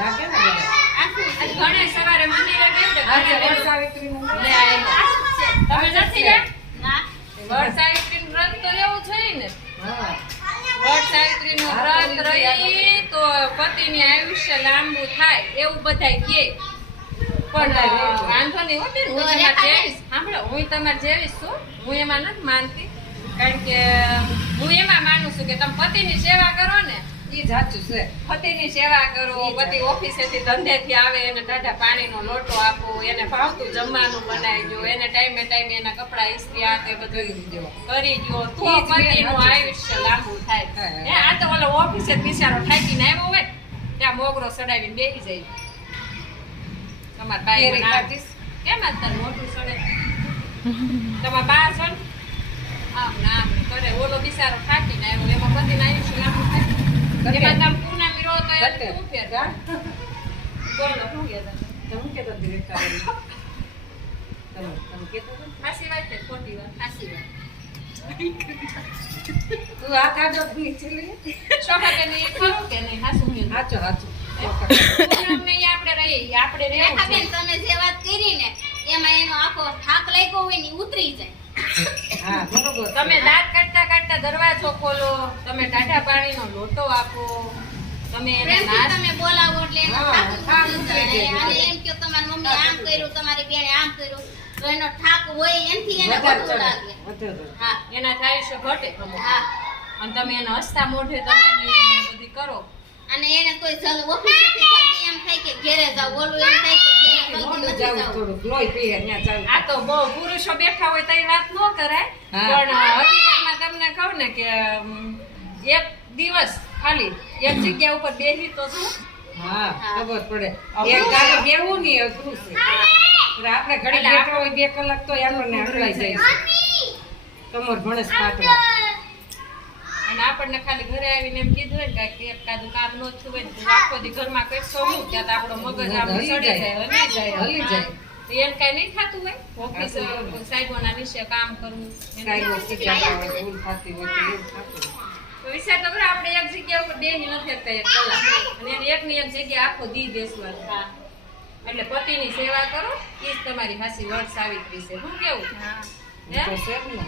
રાખે ને બધા. આજ ઘણે સવારે મંદિરે ગઈ તો આજે વટ સાવિત્રીનું લે આયેલા. તમે નથી ગયા? ના વટ સાવિત્રીનું વ્રત તો રહેવું જોઈએ ને. હા વટ સાવિત્રીનું વ્રત રહી તો પતિની આયુષ્ય લાંબુ થાય એવું બધાય કહે. પણ વાંધો નહીં હોતી ને, હું તમારે જેવીશ. સાંભળો, હું તમારે જેવીશ છું. હું એમાં નથી માનતી, કારણ કે હું એમાં માનું છું કે તમે પતિની સેવા કરો ને, ઈ સાચું છે. પતિની સેવા કરો. પતિ ઓફિસેથી ધંધેથી આવે એને ટાઢા પાણીનો લોટો આપો, એને ભાવતું જમવાનું બનાવી દો, એને ટાઈમે ટાઈમે એના કપડાં ઇસ્ત્રી આ તે બધું કરી દો, તો પતિનું આયુષ્ય લાંબુ થાય. હે, આ તો ઓલો ઓફિસે બિચારો થાકીને આવ્યો હોય ત્યાં મોગરો ચડાવીને બેસી જાય. તમારા બાઈ કેરી ખાધીશ? કેમ આજ તારું મોઢું સડે? તમારા બા છે ને આમ ને આમ કરે, ઓલો બિચારો થાકીને આવ્યો, એમાં પતિનું આયુષ્ય લાંબુ થાય. એમાં તમે પૂર્ણમી રહો તો કતે. શું ફેર? બોલો, શું કહેતા? તમે કહેતા હતી રેખાબેન? તમે કહેતા હતા? સાચી વાત છે, ખોટી વાત? સાચી વાત તું આ કાઢો નીચે લઈ. શોભા કે નહીં, ખરું કે નહીં? હાચું કીધું. સાચું સાચું. પૂનમને આપણે રહીએ, આપણે રહેવું છે. રેખાબેન તમે જે વાત કરી ને એમાં એનો આખો થાક લાગ્યો હોય ને ઉતરી જાય. હા બરોબર. તમે દાંત કાઢતા કાઢતા દરવાજો ખોલો, તમે ટાઢા પાણીનો લોટો આપો, તમે એને પ્રેમથી નાસ્તો તમે બોલાવો એટલે એનો હા, થાક થાક ઉતરી ઉતરી જાય. જાય. અને એમ કે તમારી મમ્મી આમ કર્યું, તમારી બેને આમ કર્યું, તો એનો થાક હોય એનથી એને વધારે વધુ લાગે. વધારે. હા એના આયુષ્ય ઘટે અમુક. હા અને તમે એને હસતા મોઢે તમે એની બધી કરો. અને એને કોઈ ઓફિસેથી જલ્દી એમ થાય કે ઘેરે જાવ, ઓલું એમ થાય કે ઘેરે જલ્દી મોઢું નથી જાવું જાવું. થોડુંક લોહી પીએ ત્યાં જાવું. આ તો બહુ પુરુષો બેઠા હોય તો એ વાત ન કરાય, હા. પણ હકીકતમાં તમને કહું ને કે એક દિવસ ખાલી એક જગ્યા ઉપર બેસી તો શું હા ખબર પડે. અઘરું એક છે. ગાડી બેવું નહીં અઘરું છે. એટલે આપણે ઘડી એટલે બેઠા હોય 2 કલાક તો એનો ને હકલાઈ જાય છે. કમર ભણેસ કાઢવા. અને આપણને ખાલી ઘરે આવીને એમ કીધું હોય ને કે એકાદું કામ ન થયું હોય ને તો આખો દી ઘરમાં કરશો હું ત્યાં તો આપણો મગજ આમ હલી સડી જાય. જાય, હલી જાય. હલી જાય. તો એમ કઈ નહીં થતું હોય ઓફિસ સાહેબોના વિશે કામ કરવું કાંઈ નો શીખ્યા હોય, ભૂલ થતી હોય તો એવું થતું હોય. તો વિચાર તો કરો, આપણે એક જગ્યા ઉપર બેસી નથી શકતા 1 કલાક, અને એને એકની એક જગ્યા આખો દી બેસવાનું. એટલે પતિની સેવા કરો, એ જ તમારી હાસી વટ સાવિત્રી છે. શું કેવું? એ તો છે જ ને.